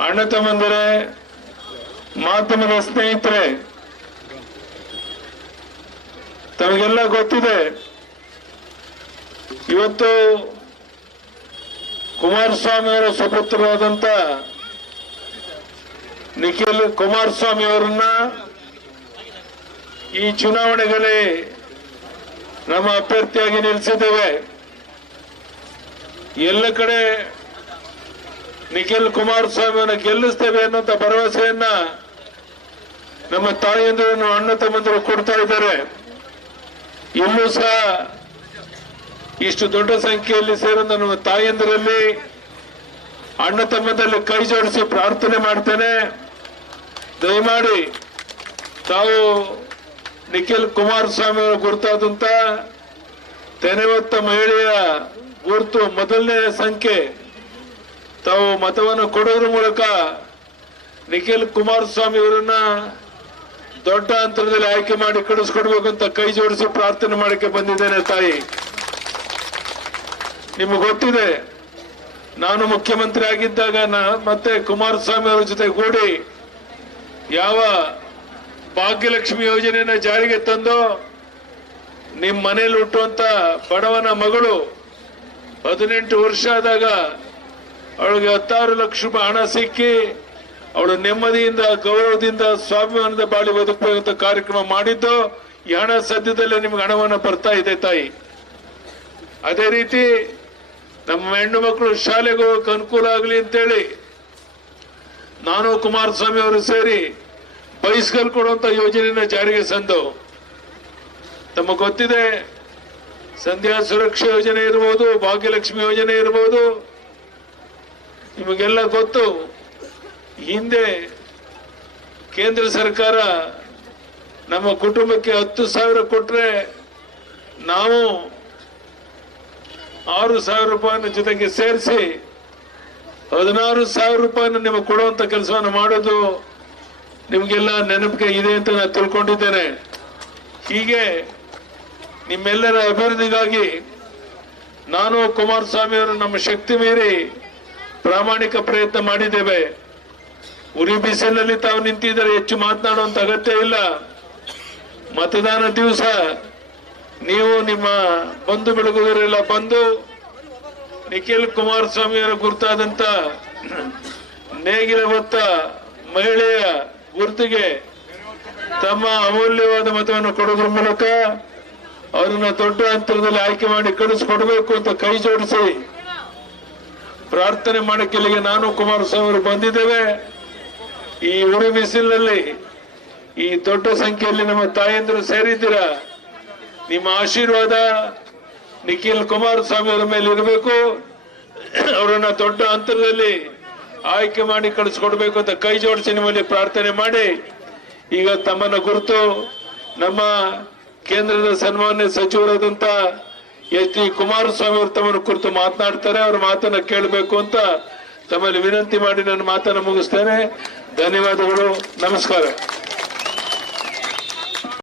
ಅಣ್ಣ ತಮ್ಮಂದರೆ, ಮಾಧ್ಯಮದ ಸ್ನೇಹಿತರೆ, ತಮಗೆಲ್ಲ ಗೊತ್ತಿದೆ, ಇವತ್ತು ಕುಮಾರಸ್ವಾಮಿ ಅವರ ಸುಪುತ್ರರಾದಂತ ನಿಖಿಲ್ ಕುಮಾರಸ್ವಾಮಿ ಅವರನ್ನ ಈ ಚುನಾವಣೆಗಳಲ್ಲಿ ನಮ್ಮ ಅಭ್ಯರ್ಥಿಯಾಗಿ ನಿಲ್ಲಿಸಿದ್ದೇವೆ. ಎಲ್ಲ ಕಡೆ ನಿಖಿಲ್ ಕುಮಾರಸ್ವಾಮಿಯನ್ನು ಗೆಲ್ಲಿಸ್ತೇವೆ ಅನ್ನುವಂತ ಭರವಸೆಯನ್ನ ನಮ್ಮ ತಾಯಿಯಂದಿರನ್ನು ಅಣ್ಣ ತಮ್ಮಂದಿರು ಕೊಡ್ತಾ ಇದ್ದಾರೆ. ಇಲ್ಲೂ ಸಹ ಇಷ್ಟು ದೊಡ್ಡ ಸಂಖ್ಯೆಯಲ್ಲಿ ಸೇರಿದ ನಮ್ಮ ತಾಯಿಯಂದಿರಲ್ಲಿ ಅಣ್ಣ ತಮ್ಮದಲ್ಲಿ ಕೈ ಜೋಡಿಸಿ ಪ್ರಾರ್ಥನೆ ಮಾಡ್ತೇನೆ. ದಯಮಾಡಿ ತಾವು ನಿಖಿಲ್ ಕುಮಾರಸ್ವಾಮಿ ಅವರ ಗುರುತಾದಂತ ತೆನೆವತ್ತ ಮಹಿಳೆಯ ಗುರುತು ಮೊದಲನೇ ಸಂಖ್ಯೆ ತಾವು ಮತವನ್ನು ಕೊಡೋದ್ರ ಮೂಲಕ ನಿಖಿಲ್ ಕುಮಾರಸ್ವಾಮಿ ಅವರನ್ನ ದೊಡ್ಡ ಅಂತರದಲ್ಲಿ ಆಯ್ಕೆ ಮಾಡಿ ಕಳಿಸ್ಕೊಡ್ಬೇಕು ಅಂತ ಕೈ ಜೋಡಿಸಿ ಪ್ರಾರ್ಥನೆ ಮಾಡಕ್ಕೆ ಬಂದಿದ್ದೇನೆ ತಾಯಿ. ನಿಮಗೆ ಗೊತ್ತಿದೆ, ನಾನು ಮುಖ್ಯಮಂತ್ರಿ ಆಗಿದ್ದಾಗ ಮತ್ತೆ ಕುಮಾರಸ್ವಾಮಿ ಅವರ ಜೊತೆ ಕೂಡಿ ಯಾವ ಭಾಗ್ಯಲಕ್ಷ್ಮಿ ಯೋಜನೆಯನ್ನ ಜಾರಿಗೆ ತಂದು ನಿಮ್ಮ ಮನೇಲಿ ಹುಟ್ಟುವಂತ ಬಡವನ ಮಗಳು ಹದಿನೆಂಟು ವರ್ಷ ಆದಾಗ ಅವಳಿಗೆ ಹತ್ತಾರು ಲಕ್ಷ ರೂಪಾಯಿ ಹಣ ಸಿಕ್ಕಿ ಅವಳು ನೆಮ್ಮದಿಯಿಂದ, ಗೌರವದಿಂದ ಸ್ವಾಭಿಮಾನದ ಬಾಳಿ ಬದುಕುವಂತ ಕಾರ್ಯಕ್ರಮ ಮಾಡಿದ್ದು, ಈ ಹಣ ಸದ್ಯದಲ್ಲೇ ನಿಮ್ಗೆ ಹಣವನ್ನು ಬರ್ತಾ ಇದೆ ತಾಯಿ. ಅದೇ ರೀತಿ ನಮ್ಮ ಹೆಣ್ಣು ಮಕ್ಕಳು ಶಾಲೆಗೆ ಹೋಗಕ್ಕೆ ಅನುಕೂಲ ಆಗಲಿ ಅಂತೇಳಿ ನಾನು ಕುಮಾರಸ್ವಾಮಿ ಅವರು ಸೇರಿ ಬೈಸ್ಕಲ್ ಕೊಡುವಂತ ಯೋಜನೆಯನ್ನ ಜಾರಿಗೆ ಸಂದು ತಮಗೆ ಗೊತ್ತಿದೆ, ಸಂಧ್ಯಾ ಸುರಕ್ಷಾ ಯೋಜನೆ ಇರ್ಬೋದು, ಭಾಗ್ಯಲಕ್ಷ್ಮಿ ಯೋಜನೆ ಇರಬಹುದು ನಿಮಗೆಲ್ಲ ಗೊತ್ತು, ಹಿಂದೆ ಕೇಂದ್ರ ಸರ್ಕಾರ ನಮ್ಮ ಕುಟುಂಬಕ್ಕೆ ಹತ್ತು ಸಾವಿರ ಕೊಟ್ಟರೆ ನಾವು ಆರು ಸಾವಿರ ರೂಪಾಯಿನ ಜೊತೆಗೆ ಸೇರಿಸಿ ಹದಿನಾರು ಸಾವಿರ ರೂಪಾಯಿನ ನಿಮಗೆ ಕೊಡುವಂತ ಕೆಲಸವನ್ನು ಮಾಡೋದು ನಿಮಗೆಲ್ಲ ನೆನಪಿಗೆ ಇದೆ ಅಂತ ನಾನು ತಿಳ್ಕೊಂಡಿದ್ದೇನೆ. ಹೀಗೆ ನಿಮ್ಮೆಲ್ಲರ ಅಭಿವೃದ್ಧಿಗಾಗಿ ನಾನು ಕುಮಾರಸ್ವಾಮಿಯವರು ನಮ್ಮ ಶಕ್ತಿ ಮೀರಿ ಪ್ರಾಮಾಣಿಕ ಪ್ರಯತ್ನ ಮಾಡಿದ್ದೇವೆ. ಉರಿ ಬಿಸಿಲಿನಲ್ಲಿ ತಾವು ನಿಂತಿದ್ದರೆ ಹೆಚ್ಚು ಮಾತನಾಡುವಂತ ಅಗತ್ಯ ಇಲ್ಲ. ಮತದಾನ ದಿವಸ ನೀವು ನಿಮ್ಮ ಬಂಧು ಬೆಳಗುವರೆಲ್ಲ ಬಂದು ನಿಖಿಲ್ ಕುಮಾರಸ್ವಾಮಿಯವರ ಗುರುತಾದಂತ ನೇಗಿಲ ಹೊತ್ತ ಮಹಿಳೆಯ ಗುರುತಿಗೆ ತಮ್ಮ ಅಮೂಲ್ಯವಾದ ಮತವನ್ನು ಕೊಡೋದ್ರ ಮೂಲಕ ಅವರನ್ನ ದೊಡ್ಡ ಅಂತರದಲ್ಲಿ ಆಯ್ಕೆ ಮಾಡಿ ಕಳಿಸ್ಕೊಡ್ಬೇಕು ಅಂತ ಕೈ ಜೋಡಿಸಿ ಪ್ರಾರ್ಥನೆ ಮಾಡಕ್ಕೆ ಇಲ್ಲಿಗೆ ನಾನು ಕುಮಾರಸ್ವಾಮಿ ಅವರು ಬಂದಿದ್ದೇವೆ. ಈ ಉರಿ ಬಿಸಿಲಿನಲ್ಲಿ ಈ ದೊಡ್ಡ ಸಂಖ್ಯೆಯಲ್ಲಿ ನಮ್ಮ ತಾಯಂದಿರು ಸೇರಿದ್ದೀರ? ನಿಮ್ಮ ಆಶೀರ್ವಾದ ನಿಖಿಲ್ ಕುಮಾರಸ್ವಾಮಿ ಅವರ ಮೇಲೆ ಇರಬೇಕು. ಅವರನ್ನ ದೊಡ್ಡ ಅಂತರದಲ್ಲಿ ಆಯ್ಕೆ ಮಾಡಿ ಕಳಿಸ್ಕೊಡ್ಬೇಕು ಅಂತ ಕೈ ಜೋಡಿಸಿ ನಿಮ್ಮಲ್ಲಿ ಪ್ರಾರ್ಥನೆ ಮಾಡಿ. ಈಗ ತಮ್ಮನ್ನ ಗುರುತು ನಮ್ಮ ಕೇಂದ್ರದ ಸನ್ಮಾನ್ಯ ಸಚಿವರಾದಂತ ಎಚ್ ಡಿ ಕುಮಾರಸ್ವಾಮಿ ಅವರು ತಮ್ಮನ್ನು ಕುರಿತು ಮಾತನಾಡ್ತಾರೆ, ಅವರ ಮಾತನ್ನ ಕೇಳಬೇಕು ಅಂತ ತಮ್ಮಲ್ಲಿ ವಿನಂತಿ ಮಾಡಿ ನನ್ನ ಮಾತನ್ನು ಮುಗಿಸ್ತೇನೆ. ಧನ್ಯವಾದಗಳು, ನಮಸ್ಕಾರ.